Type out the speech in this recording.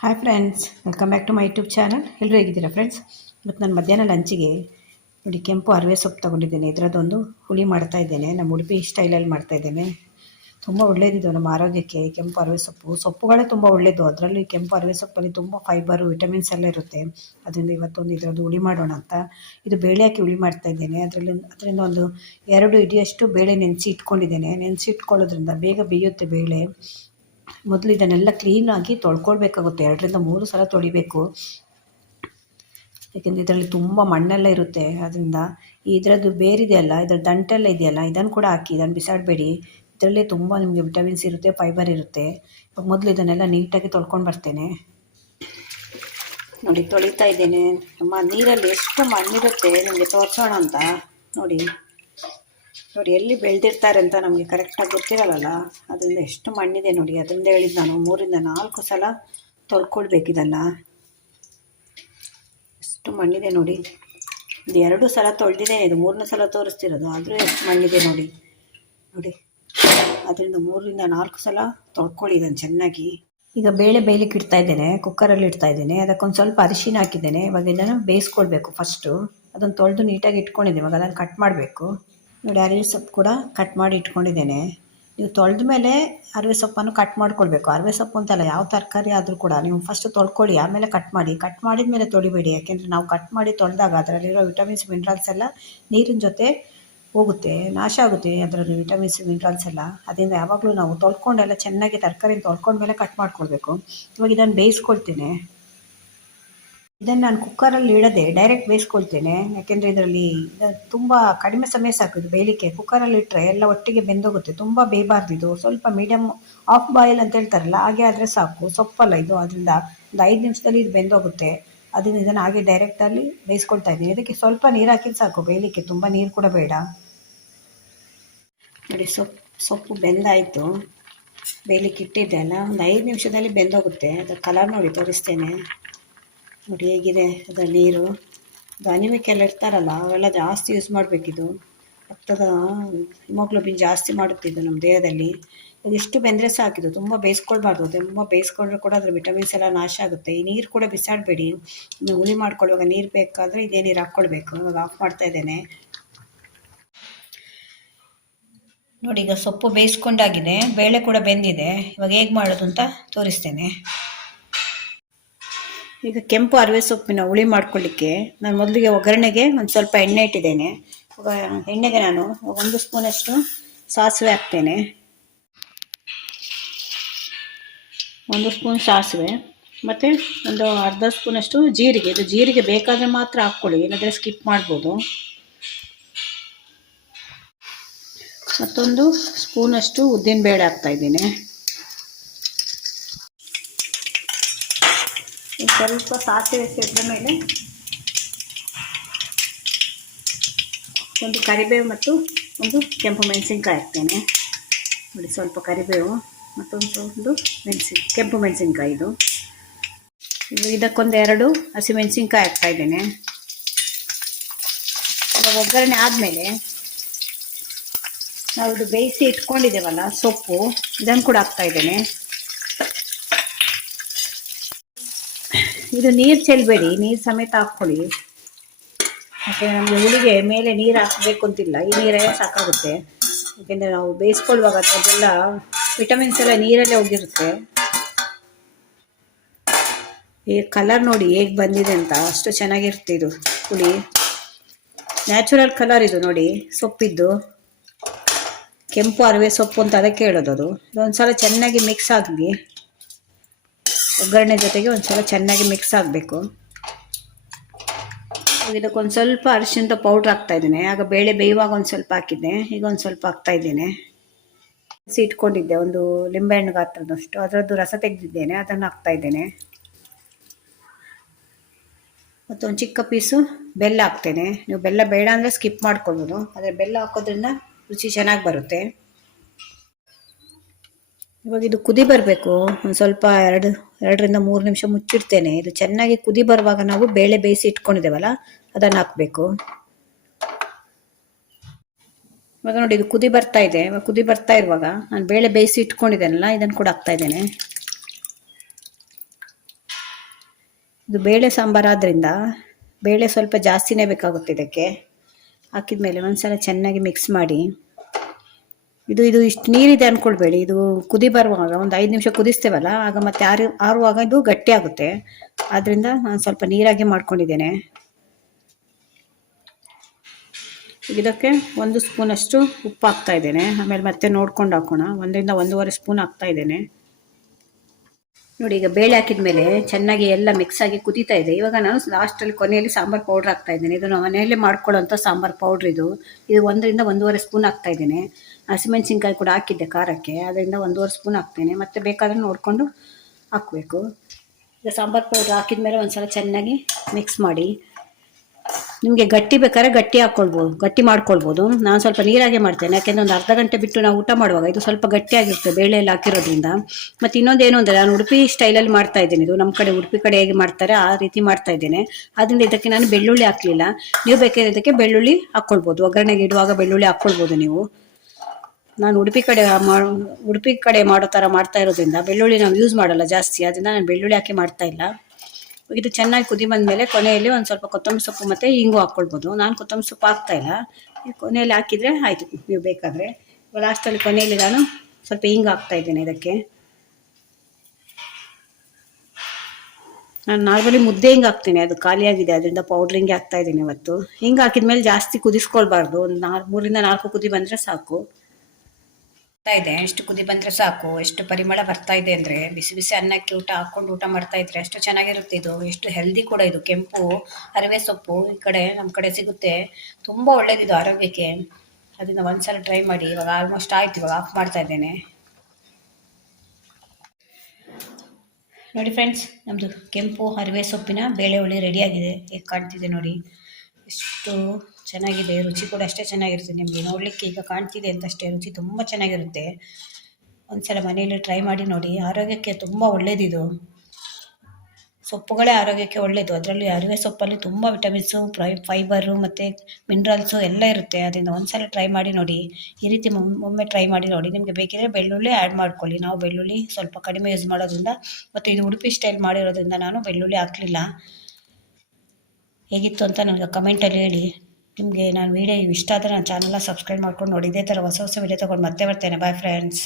Hi friends, welcome back to my YouTube channel. ಎಲ್ಲರೂ ಹೇಗಿದ್ದೀರಾ friends? ಇವತ್ತು ನಾನು ಮಧ್ಯಾಹ್ನ ಲಂಚಿಗೆ ನೋಡಿ ಕೆಂಪು ಅರಿವೆ ಸೊಪ್ಪು ತೊಗೊಂಡಿದ್ದೇನೆ. ಇದರದ್ದೊಂದು ಹುಳಿ ಮಾಡ್ತಾ ಇದ್ದೇನೆ. ನಮ್ಮ ಉಡುಪಿ ಸ್ಟೈಲಲ್ಲಿ ಮಾಡ್ತಾ ಇದ್ದೇನೆ. ತುಂಬ ಒಳ್ಳೆಯದಿದ್ದು ನಮ್ಮ ಆರೋಗ್ಯಕ್ಕೆ ಕೆಂಪು ಅರಿವೆ ಸೊಪ್ಪುಗಳೇ ತುಂಬ ಒಳ್ಳೆಯದು. ಅದರಲ್ಲಿ ಕೆಂಪು ಅರಿವೆ ಸೊಪ್ಪಲ್ಲಿ ತುಂಬ ಫೈಬರು, ವಿಟಮಿನ್ಸ್ ಎಲ್ಲ ಇರುತ್ತೆ. ಅದರಿಂದ ಇವತ್ತೊಂದು ಇದರದ್ದು ಹುಳಿ ಮಾಡೋಣ ಅಂತ ಇದು ಬೇಳೆ ಹಾಕಿ ಹುಳಿ ಮಾಡ್ತಾ ಇದ್ದೇನೆ. ಅದರಿಂದ ಒಂದು 2 ಇಡಿಯಷ್ಟು ಬೇಳೆ ನೆನೆಸಿ ಇಟ್ಕೊಂಡಿದ್ದೇನೆ. ನೆನೆಸಿ ಇಟ್ಕೊಳ್ಳೋದ್ರಿಂದ ಬೇಗ ಬೇಯುತ್ತೆ ಬೇಳೆ. ಮೊದಲು ಇದನ್ನೆಲ್ಲ ಕ್ಲೀನಾಗಿ ತೊಳ್ಕೊಳ್ಬೇಕಾಗುತ್ತೆ. 2ರಿಂದ 3 ಸಲ ತೊಳಿಬೇಕು. ಯಾಕೆಂದರೆ ಇದರಲ್ಲಿ ತುಂಬ ಮಣ್ಣೆಲ್ಲ ಇರುತ್ತೆ. ಅದರಿಂದ ಇದರದ್ದು ಬೇರಿದೆಯಲ್ಲ, ಇದರ ದಂಟೆಲ್ಲ ಇದೆಯಲ್ಲ, ಇದನ್ನು ಕೂಡ ಹಾಕಿ, ಇದನ್ನು ಬಿಸಾಡಬೇಡಿ. ಇದರಲ್ಲೇ ತುಂಬ ನಿಮಗೆ ವಿಟಮಿನ್ಸ್ ಇರುತ್ತೆ, ಫೈಬರ್ ಇರುತ್ತೆ. ಮೊದಲು ಇದನ್ನೆಲ್ಲ ನೀಟಾಗಿ ತೊಳ್ಕೊಂಡು ಬರ್ತೇನೆ. ನೋಡಿ, ತೊಳಿತಾ ಇದ್ದೇನೆ. ನಮ್ಮ ನೀರಲ್ಲಿ ಎಷ್ಟು ಮಣ್ಣಿರುತ್ತೆ ನಿಮಗೆ ತೋರಿಸೋಣ ಅಂತ. ನೋಡಿ ಎಲ್ಲಿ ಬೆಳೆದಿರ್ತಾರೆ ಅಂತ ನಮಗೆ ಕರೆಕ್ಟಾಗಿ ಗೊತ್ತಿರಲ್ಲ. ಅದರಿಂದ ಎಷ್ಟು ಮಣ್ಣಿದೆ ನೋಡಿ. ಅದರಿಂದ ಹೇಳಿದ್ದು ನಾನು 3ರಿಂದ 4 ಸಲ ತೊಳ್ಕೊಳ್ಬೇಕಿದನ್ನು. ಎಷ್ಟು ಮಣ್ಣಿದೆ ನೋಡಿ. ಇದು 2 ಸಲ ತೊಳೆದಿದ್ದೇನೆ. ಇದು 3ನೇ ಸಲ ತೋರಿಸ್ತಿರೋದು. ಆದರೂ ಎಷ್ಟು ಮಣ್ಣಿದೆ ನೋಡಿ. ಅದರಿಂದ 3ರಿಂದ 4 ಸಲ ತೊಳ್ಕೊಳ್ಳಿ ಇದನ್ನು ಚೆನ್ನಾಗಿ. ಈಗ ಬೇಳೆ ಬೇಯಲಿಕ್ಕೆ ಇಡ್ತಾ ಇದ್ದೇನೆ. ಕುಕ್ಕರಲ್ಲಿ ಇಡ್ತಾ ಇದ್ದೇನೆ. ಅದಕ್ಕೊಂದು ಸ್ವಲ್ಪ ಅರಿಶಿನ ಹಾಕಿದ್ದೇನೆ. ಇವಾಗ ಇದನ್ನು ಬೇಯಿಸ್ಕೊಳ್ಬೇಕು. ಫಸ್ಟು ಅದನ್ನು ತೊಳೆದು ನೀಟಾಗಿ ಇಟ್ಕೊಂಡಿದ್ದೇನೆ. ಇವಾಗ ಅದನ್ನು ಕಟ್ ಮಾಡಬೇಕು. ನೋಡಿ, ಅರಿವೆ ಸೊಪ್ಪು ಕೂಡ ಕಟ್ ಮಾಡಿ ಇಟ್ಕೊಂಡಿದ್ದೇನೆ. ನೀವು ತೊಳೆದ ಮೇಲೆ ಅರಿವೆ ಸೊಪ್ಪನ್ನು ಕಟ್ ಮಾಡ್ಕೊಳ್ಬೇಕು. ಅರಿವೆ ಸೊಪ್ಪು ಅಂತಲ್ಲ, ಯಾವ ತರಕಾರಿ ಆದರೂ ಕೂಡ ನೀವು ಫಸ್ಟ್ ತೊಳ್ಕೊಳ್ಳಿ, ಆಮೇಲೆ ಕಟ್ ಮಾಡಿ. ಕಟ್ ಮಾಡಿದ ಮೇಲೆ ತೊಳಿಬೇಡಿ. ಯಾಕೆಂದರೆ ನಾವು ಕಟ್ ಮಾಡಿ ತೊಳೆದಾಗ ಅದರಲ್ಲಿರೋ ವಿಟಮಿನ್ಸ್, ಮಿನರಲ್ಸ್ ಎಲ್ಲ ನೀರಿನ ಜೊತೆ ಹೋಗುತ್ತೆ, ನಾಶ ಆಗುತ್ತೆ ಅದರಲ್ಲಿ ವಿಟಮಿನ್ಸ್, ಮಿನರಲ್ಸ್ ಎಲ್ಲ. ಅದರಿಂದ ಯಾವಾಗಲೂ ನಾವು ತೊಳ್ಕೊಂಡೆಲ್ಲ ಚೆನ್ನಾಗಿ ತರಕಾರಿನ ತೊಳ್ಕೊಂಡ್ಮೇಲೆ ಕಟ್ ಮಾಡ್ಕೊಳ್ಬೇಕು. ಇವಾಗ ಇದನ್ನು ಬೇಯಿಸ್ಕೊಳ್ತೇನೆ. ಇದನ್ನು ನಾನು ಕುಕ್ಕರಲ್ಲಿ ಇಡದೆ ಡೈರೆಕ್ಟ್ ಬೇಯಿಸ್ಕೊಳ್ತೇನೆ. ಯಾಕೆಂದರೆ ಇದರಲ್ಲಿ ತುಂಬ ಕಡಿಮೆ ಸಮಯ ಸಾಕು ಇದು ಬೇಯಲಿಕ್ಕೆ. ಕುಕ್ಕರಲ್ಲಿ ಇಟ್ಟರೆ ಎಲ್ಲ ಒಟ್ಟಿಗೆ ಬೆಂದೋಗುತ್ತೆ. ತುಂಬ ಬೇಯಬಾರ್ದು. ಇದು ಸ್ವಲ್ಪ ಮೀಡಿಯಮ್ ಆಫ್ ಬಾಯ್ಲ್ ಅಂತ ಹೇಳ್ತಾರಲ್ಲ, ಹಾಗೆ ಆದರೆ ಸಾಕು. ಸೊಪ್ಪಲ್ಲ ಇದು, ಅದರಿಂದ ಒಂದು 5 ನಿಮಿಷದಲ್ಲಿ ಇದು ಬೆಂದೋಗುತ್ತೆ. ಅದರಿಂದ ಇದನ್ನು ಹಾಗೆ ಡೈರೆಕ್ಟಲ್ಲಿ ಬೇಯಿಸ್ಕೊಳ್ತಾ ಇದ್ದೀನಿ. ಇದಕ್ಕೆ ಸ್ವಲ್ಪ ನೀರು ಹಾಕಿದ್ರೆ ಸಾಕು ಬೇಯಲಿಕ್ಕೆ, ತುಂಬ ನೀರು ಕೂಡ ಬೇಡ. ನೋಡಿ, ಸೊಪ್ಪು ಬೆಂದಾಯಿತು. ಬೇಯಲಿಕ್ಕೆ ಇಟ್ಟಿದ್ದೆ ಅಲ್ಲ, ಒಂದು 5 ನಿಮಿಷದಲ್ಲಿ ಬೆಂದೋಗುತ್ತೆ. ಅದರ ಕಲರ್ ನೋಡಿ ತೋರಿಸ್ತೇನೆ. ನೋಡಿ ಹೇಗಿದೆ ಅದರ ನೀರು. ಅದು ಅನಿಮಿಕ್ ಇರ್ತಾರಲ್ಲ, ಅವೆಲ್ಲ ಜಾಸ್ತಿ ಯೂಸ್ ಮಾಡಬೇಕಿದು. ರಕ್ತದ ಹಿಮೋಗ್ಲೋಬಿನ್ ಜಾಸ್ತಿ ಮಾಡುತ್ತಿದ್ದು ನಮ್ಮ ದೇಹದಲ್ಲಿ. ಇದಿಷ್ಟು ಬೆಂದರೆ ಸಾಕಿದು, ತುಂಬ ಬೇಯಿಸ್ಕೊಳ್ಬಾರ್ದು. ತುಂಬ ಬೇಯಿಸ್ಕೊಂಡ್ರೆ ಕೂಡ ಅದ್ರ ವಿಟಮಿನ್ಸ್ ಎಲ್ಲ ನಾಶ ಆಗುತ್ತೆ. ಈ ನೀರು ಕೂಡ ಬಿಸಾಡಬೇಡಿ. ನೀವು ಹುಳಿ ಮಾಡ್ಕೊಳ್ಳುವಾಗ ನೀರು ಬೇಕಾದರೆ ಇದೇ ನೀರು ಹಾಕ್ಕೊಳ್ಬೇಕು. ಇವಾಗ ಆಫ್ ಮಾಡ್ತಾ ಇದ್ದೇನೆ. ನೋಡಿ, ಈಗ ಸೊಪ್ಪು ಬೇಯಿಸ್ಕೊಂಡಾಗಿದೆ, ಬೇಳೆ ಕೂಡ ಬೆಂದಿದೆ. ಇವಾಗ ಹೇಗೆ ಮಾಡೋದು ಅಂತ ತೋರಿಸ್ತೇನೆ. ಈಗ ಕೆಂಪು ಅರಿವೆ ಸೊಪ್ಪಿನ ಹುಳಿ ಮಾಡ್ಕೊಳ್ಳಿಕ್ಕೆ ನಾನು ಮೊದಲಿಗೆ ಒಗ್ಗರಣೆಗೆ ಒಂದು ಸ್ವಲ್ಪ ಎಣ್ಣೆ ಇಟ್ಟಿದ್ದೇನೆ. ಎಣ್ಣೆಗೆ ನಾನು 1 ಸ್ಪೂನಷ್ಟು ಸಾಸಿವೆ ಹಾಕ್ತೇನೆ. 1 ಸ್ಪೂನ್ ಸಾಸಿವೆ ಮತ್ತು ಒಂದು ಅರ್ಧ ಸ್ಪೂನಷ್ಟು ಜೀರಿಗೆ. ಇದು ಜೀರಿಗೆ ಬೇಕಾದರೆ ಮಾತ್ರ ಹಾಕ್ಕೊಳ್ಳಿ, ಇಲ್ಲದ್ರೆ ಸ್ಕಿಪ್ ಮಾಡ್ಬೋದು. ಮತ್ತೊಂದು ಸ್ಪೂನಷ್ಟು ಉದ್ದಿನಬೇಳೆ ಹಾಕ್ತಾಯಿದ್ದೀನಿ. ಸ್ವಲ್ಪ ಸಾಸಿವೆ ಸೇರಿದ ಮೇಲೆ ಒಂದು ಕರಿಬೇವು ಮತ್ತು ಒಂದು ಕೆಂಪು ಮೆಣಸಿನ್ಕಾಯಿ ಹಾಕ್ತೇನೆ. ನೋಡಿ, ಸ್ವಲ್ಪ ಕರಿಬೇವು ಮತ್ತೊಂದು ಕೆಂಪು ಮೆಣಸಿನ್ಕಾಯಿ. ಇದಕ್ಕೊಂದು 2 ಹಸಿಮೆಣಸಿನ್ಕಾಯಿ ಹಾಕ್ತಾಯಿದ್ದೇನೆ. ಇವಾಗ ಒಗ್ಗರಣೆ ಆದಮೇಲೆ ನಾವು ಇದು ಬೇಯಿಸಿ ಇಟ್ಕೊಂಡಿದ್ದೇವಲ್ಲ ಸೊಪ್ಪು, ಇದನ್ನು ಕೂಡ ಹಾಕ್ತಾಯಿದ್ದೇನೆ. ಇದು ನೀರು ಚೆಲ್ಲಬೇಡಿ, ನೀರು ಸಮೇತ ಹಾಕ್ಕೊಳ್ಳಿ. ಯಾಕೆಂದರೆ ನಮಗೆ ಹುಳಿಗೆ ಮೇಲೆ ನೀರು ಹಾಕಬೇಕು ಅಂತಿಲ್ಲ, ಈ ನೀರೇ ಸಾಕಾಗುತ್ತೆ. ಯಾಕೆಂದರೆ ನಾವು ಬೇಯಿಸ್ಕೊಳ್ಳುವಾಗ ಅದೆಲ್ಲ ವಿಟಮಿನ್ಸ್ ಎಲ್ಲ ನೀರಲ್ಲೇ ಹೋಗಿರುತ್ತೆ. ಈ ಕಲರ್ ನೋಡಿ ಹೇಗೆ ಬಂದಿದೆ ಅಂತ, ಅಷ್ಟು ಚೆನ್ನಾಗಿರುತ್ತೆ ಇದು ಹುಳಿ. ನ್ಯಾಚುರಲ್ ಕಲರ್ ಇದು ನೋಡಿ, ಸೊಪ್ಪಿದ್ದು ಕೆಂಪು ಅರಿವೆ ಸೊಪ್ಪು ಅಂತ ಅದಕ್ಕೆ ಹೇಳೋದು. ಅದು ಇದೊಂದು ಸಲ ಚೆನ್ನಾಗಿ ಮಿಕ್ಸ್ ಆಗಲಿ, ಒಗ್ಗರಣೆ ಜೊತೆಗೆ ಒಂದು ಸಲ ಚೆನ್ನಾಗಿ ಮಿಕ್ಸ್ ಆಗಬೇಕು. ಇದಕ್ಕೊಂದು ಸ್ವಲ್ಪ ಅರಿಶಿಣದ ಪೌಡ್ರ್ ಹಾಕ್ತಾಯಿದ್ದೇನೆ. ಆಗ ಬೇಳೆ ಬೇಯುವಾಗ ಒಂದು ಸ್ವಲ್ಪ ಹಾಕಿದ್ದೆ, ಈಗ ಒಂದು ಸ್ವಲ್ಪ ಹಾಕ್ತಾಯಿದ್ದೇನೆ. ಇಟ್ಕೊಂಡಿದ್ದೆ ಒಂದು ಲಿಂಬೆಹಣ್ಣು ಗಾತ್ರದಷ್ಟು, ಅದರದ್ದು ರಸ ತೆಗೆದಿದ್ದೇನೆ, ಅದನ್ನು ಹಾಕ್ತಾಯಿದ್ದೇನೆ. ಮತ್ತೊಂದು ಚಿಕ್ಕ ಪೀಸು ಬೆಲ್ಲ ಹಾಕ್ತೇನೆ. ನೀವು ಬೆಲ್ಲ ಬೇಡ ಅಂದರೆ ಸ್ಕಿಪ್ ಮಾಡ್ಕೊಳ್ಬೋದು, ಆದರೆ ಬೆಲ್ಲ ಹಾಕೋದ್ರಿಂದ ರುಚಿ ಚೆನ್ನಾಗಿ ಬರುತ್ತೆ. ಇವಾಗ ಇದು ಕುದಿ ಬರಬೇಕು. ಒಂದು ಸ್ವಲ್ಪ 2ರಿಂದ 3 ನಿಮಿಷ ಮುಚ್ಚಿಡ್ತೇನೆ. ಇದು ಚೆನ್ನಾಗಿ ಕುದಿ ಬರುವಾಗ ನಾವು ಬೇಳೆ ಬೇಯಿಸಿ ಇಟ್ಕೊಂಡಿದ್ದೇವಲ್ಲ ಅದನ್ನು ಹಾಕಬೇಕು. ಇವಾಗ ನೋಡಿ, ಇದು ಕುದಿ ಬರ್ತಾ ಇದೆ. ಇವಾಗ ಕುದಿ ಬರ್ತಾ ಇರುವಾಗ ನಾನು ಬೇಳೆ ಬೇಯಿಸಿ ಇಟ್ಕೊಂಡಿದ್ದೇನಲ್ಲ ಇದನ್ನು ಕೂಡ ಹಾಕ್ತಾ ಇದ್ದೇನೆ. ಇದು ಬೇಳೆ ಸಾಂಬಾರಾದ್ರಿಂದ ಬೇಳೆ ಸ್ವಲ್ಪ ಜಾಸ್ತಿನೇ ಬೇಕಾಗುತ್ತೆ ಇದಕ್ಕೆ. ಹಾಕಿದ ಮೇಲೆ ಒಂದ್ಸಲ ಚೆನ್ನಾಗಿ ಮಿಕ್ಸ್ ಮಾಡಿ. ಇದು ಇಷ್ಟು ನೀರಿದೆ ಅಂದ್ಕೊಳ್ಬೇಡಿ. ಇದು ಕುದಿ ಬರುವಾಗ ಒಂದು 5 ನಿಮಿಷ ಕುದಿಸ್ತೇವಲ್ಲ, ಆಗ ಮತ್ತೆ ಆರುವಾಗ ಇದು ಗಟ್ಟಿ ಆಗುತ್ತೆ. ಆದ್ದರಿಂದ ನಾನು ಸ್ವಲ್ಪ ನೀರಾಗಿ ಮಾಡ್ಕೊಂಡಿದ್ದೇನೆ. ಇದಕ್ಕೆ 1 ಸ್ಪೂನಷ್ಟು ಉಪ್ಪು ಹಾಕ್ತಾ ಇದ್ದೇನೆ. ಆಮೇಲೆ ಮತ್ತೆ ನೋಡ್ಕೊಂಡು ಹಾಕೋಣ. 1ರಿಂದ 1.5 ಸ್ಪೂನ್ ಹಾಕ್ತಾ ಇದ್ದೇನೆ. ನೋಡಿ, ಈಗ ಬೇಳೆ ಹಾಕಿದ ಮೇಲೆ ಚೆನ್ನಾಗಿ ಎಲ್ಲ ಮಿಕ್ಸ್ ಆಗಿ ಕುದೀತಾ ಇದೆ. ಇವಾಗ ನಾನು ಲಾಸ್ಟಲ್ಲಿ ಕೊನೆಯಲ್ಲಿ ಸಾಂಬಾರು ಪೌಡ್ರ್ ಹಾಕ್ತಾ ಇದ್ದೇನೆ. ಇದು ನಾವು ಮನೆಯಲ್ಲೇ ಮಾಡ್ಕೊಳ್ಳೋಂಥ ಸಾಂಬಾರು ಪೌಡ್ರ್ ಇದು 1ರಿಂದ 1.5 ಸ್ಪೂನ್ ಹಾಕ್ತಾ ಇದ್ದೇನೆ. ಹಸಿಮೆಣಸಿನ್ಕಾಯಿ ಕೂಡ ಹಾಕಿದ್ದೆ ಖಾರಕ್ಕೆ, ಅದರಿಂದ 1.5 ಸ್ಪೂನ್ ಹಾಕ್ತೇನೆ. ಮತ್ತೆ ಬೇಕಾದ್ರೆ ನೋಡಿಕೊಂಡು ಹಾಕಬೇಕು. ಈಗ ಸಾಂಬಾರು ಪೌಡ್ರ್ ಹಾಕಿದ ಮೇಲೆ ಒಂದ್ಸಲ ಚೆನ್ನಾಗಿ ಮಿಕ್ಸ್ ಮಾಡಿ. ನಿಮಗೆ ಗಟ್ಟಿ ಬೇಕಾದ್ರೆ ಗಟ್ಟಿ ಮಾಡ್ಕೊಳ್ಬೋದು. ನಾನು ಸ್ವಲ್ಪ ನೀರಾಗೆ ಮಾಡ್ತೇನೆ, ಯಾಕೆಂದರೆ ಒಂದು ಅರ್ಧ ಗಂಟೆ ಬಿಟ್ಟು ನಾವು ಊಟ ಮಾಡುವಾಗ ಇದು ಸ್ವಲ್ಪ ಗಟ್ಟಿಯಾಗಿರುತ್ತೆ ಬೇಳೆ ಎಲ್ಲ ಹಾಕಿರೋದ್ರಿಂದ. ಮತ್ತು ಇನ್ನೊಂದೇನು ಅಂದರೆ, ನಾನು ಉಡುಪಿ ಸ್ಟೈಲಲ್ಲಿ ಮಾಡ್ತಾ ಇದ್ದೇನೆ. ಇದು ನಮ್ಮ ಕಡೆ ಉಡುಪಿ ಕಡೆ ಹೇಗೆ ಮಾಡ್ತಾರೆ ಆ ರೀತಿ ಮಾಡ್ತಾ ಇದ್ದೇನೆ. ಆದ್ದರಿಂದ ಇದಕ್ಕೆ ನಾನು ಬೆಳ್ಳುಳ್ಳಿ ಹಾಕಲಿಲ್ಲ. ನೀವು ಬೇಕಾದ್ರೆ ಇದಕ್ಕೆ ಬೆಳ್ಳುಳ್ಳಿ ಹಾಕ್ಕೊಳ್ಬೋದು. ಒಗ್ಗರಣೆಗೆ ಇಡುವಾಗ ಬೆಳ್ಳುಳ್ಳಿ ಹಾಕ್ಕೊಳ್ಬೋದು ನೀವು. ನಾನು ಉಡುಪಿ ಕಡೆ ಮಾಡೋ ಥರ ಮಾಡ್ತಾ ಇರೋದ್ರಿಂದ ಬೆಳ್ಳುಳ್ಳಿ ನಾವು ಯೂಸ್ ಮಾಡಲ್ಲ ಜಾಸ್ತಿ, ಅದರಿಂದ ನಾನು ಬೆಳ್ಳುಳ್ಳಿ ಹಾಕಿ ಮಾಡ್ತಾ ಇಲ್ಲ. ಇದು ಚೆನ್ನಾಗಿ ಕುದಿ ಬಂದಮೇಲೆ ಕೊನೆಯಲ್ಲಿ ಒಂದು ಸ್ವಲ್ಪ ಕೊತ್ತಂಬರಿ ಸೊಪ್ಪು ಮತ್ತು ಇಂಗು ಹಾಕ್ಕೊಳ್ಬೋದು. ನಾನು ಕೊತ್ತಂಬರಿ ಸೊಪ್ಪು ಹಾಕ್ತಾ ಇಲ್ಲ, ಕೊನೆಯಲ್ಲಿ ಹಾಕಿದರೆ ಆಯಿತು ನೀವು ಬೇಕಾದರೆ. ಲಾಸ್ಟಲ್ಲಿ ಕೊನೆಯಲ್ಲಿ ನಾನು ಸ್ವಲ್ಪ ಇಂಗು ಹಾಕ್ತಾ ಇದ್ದೇನೆ ಇದಕ್ಕೆ. ನಾನು ನಾರ್ಮಲಿ ಮುದ್ದೆ ಹಿಂಗೆ ಹಾಕ್ತೀನಿ, ಅದು ಖಾಲಿಯಾಗಿದೆ, ಅದರಿಂದ ಪೌಡ್ರ್ ಹಿಂಗೆ ಹಾಕ್ತಾ ಇದ್ದೀನಿ ಇವತ್ತು. ಹಿಂಗೆ ಹಾಕಿದ ಮೇಲೆ ಜಾಸ್ತಿ ಕುದಿಸ್ಕೊಳ್ಬಾರ್ದು. ಒಂದು 3ರಿಂದ 4 ಕುದಿ ಬಂದರೆ ಸಾಕು. ಇದೆ ಎಷ್ಟು ಕುದಿ ಬಂದರೆ ಸಾಕು. ಎಷ್ಟು ಪರಿಮಳ ಬರ್ತಾ ಇದೆ ಅಂದರೆ, ಬಿಸಿ ಬಿಸಿ ಅನ್ನಕ್ಕೆ ಹಾಕ್ಕೊಂಡು ಊಟ ಮಾಡ್ತಾ ಇದ್ರೆ ಎಷ್ಟು ಚೆನ್ನಾಗಿರುತ್ತೆ. ಇದು ಎಷ್ಟು ಹೆಲ್ದಿ ಕೂಡ. ಇದು ಕೆಂಪು ಅರಿವೆ ಸೊಪ್ಪು ನಮ್ಮ ಕಡೆ ಸಿಗುತ್ತೆ. ತುಂಬ ಒಳ್ಳೇದಿದು ಆರೋಗ್ಯಕ್ಕೆ. ಅದನ್ನು ಒಂದ್ಸಲ ಟ್ರೈ ಮಾಡಿ. ಇವಾಗ ಆಲ್ಮೋಸ್ಟ್ ಆಯ್ತು, ಇವಾಗ ಆಫ್ ಮಾಡ್ತಾ ಇದ್ದೇನೆ. ನೋಡಿ ಫ್ರೆಂಡ್ಸ್, ನಮ್ಮದು ಕೆಂಪು ಅರಿವೆ ಸೊಪ್ಪಿನ ಬೇಳೆ ಹುಳಿ ರೆಡಿಯಾಗಿದೆ. ಹೇಗೆ ಕಾಣ್ತಿದೆ ನೋಡಿ, ಎಷ್ಟು ಚೆನ್ನಾಗಿದೆ. ರುಚಿ ಕೂಡ ಅಷ್ಟೇ ಚೆನ್ನಾಗಿರುತ್ತೆ. ನಿಮಗೆ ನೋಡಲಿಕ್ಕೆ ಈಗ ಕಾಣ್ತಿದೆ ಅಂತ ಅಷ್ಟೇ, ರುಚಿ ತುಂಬ ಚೆನ್ನಾಗಿರುತ್ತೆ. ಒಂದ್ಸಲ ಮನೆಯಲ್ಲಿ ಟ್ರೈ ಮಾಡಿ ನೋಡಿ. ಆರೋಗ್ಯಕ್ಕೆ ತುಂಬ ಒಳ್ಳೆಯದಿದು. ಸೊಪ್ಪುಗಳೇ ಆರೋಗ್ಯಕ್ಕೆ ಒಳ್ಳೆಯದು. ಅದರಲ್ಲಿ ಅರಿವೆ ಸೊಪ್ಪಲ್ಲಿ ತುಂಬ ವಿಟಮಿನ್ಸು, ಫೈಬರು ಮತ್ತು ಮಿನರಲ್ಸು ಎಲ್ಲ ಇರುತ್ತೆ. ಅದರಿಂದ ಒಂದ್ಸಲ ಟ್ರೈ ಮಾಡಿ ನೋಡಿ. ಈ ರೀತಿ ಒಮ್ಮೆ ಟ್ರೈ ಮಾಡಿ ನೋಡಿ. ನಿಮಗೆ ಬೇಕಿದ್ರೆ ಬೆಳ್ಳುಳ್ಳಿ ಆ್ಯಡ್ ಮಾಡ್ಕೊಳ್ಳಿ. ನಾವು ಬೆಳ್ಳುಳ್ಳಿ ಸ್ವಲ್ಪ ಕಡಿಮೆ ಯೂಸ್ ಮಾಡೋದ್ರಿಂದ, ಮತ್ತು ಇದು ಉಡುಪಿ ಸ್ಟೈಲ್ ಮಾಡಿರೋದ್ರಿಂದ ನಾನು ಬೆಳ್ಳುಳ್ಳಿ ಹಾಕಲಿಲ್ಲ. ಹೇಗಿತ್ತು ಅಂತ ನನಗೆ ಕಮೆಂಟಲ್ಲಿ ಹೇಳಿ. ನಿಮಗೆ ನಾನು ವೀಡಿಯೋ ಇಷ್ಟ ಆದರೆ ನನ್ನ ಚಾನಲ್ನ ಸಬ್ಸ್ಕ್ರೈಬ್ ಮಾಡ್ಕೊಂಡು ನೋಡಿ. ಇದೇ ಥರ ಹೊಸ ವೀಡಿಯೋ ತೊಗೊಂಡು ಮತ್ತೆ ಬರ್ತೇನೆ. Bye friends.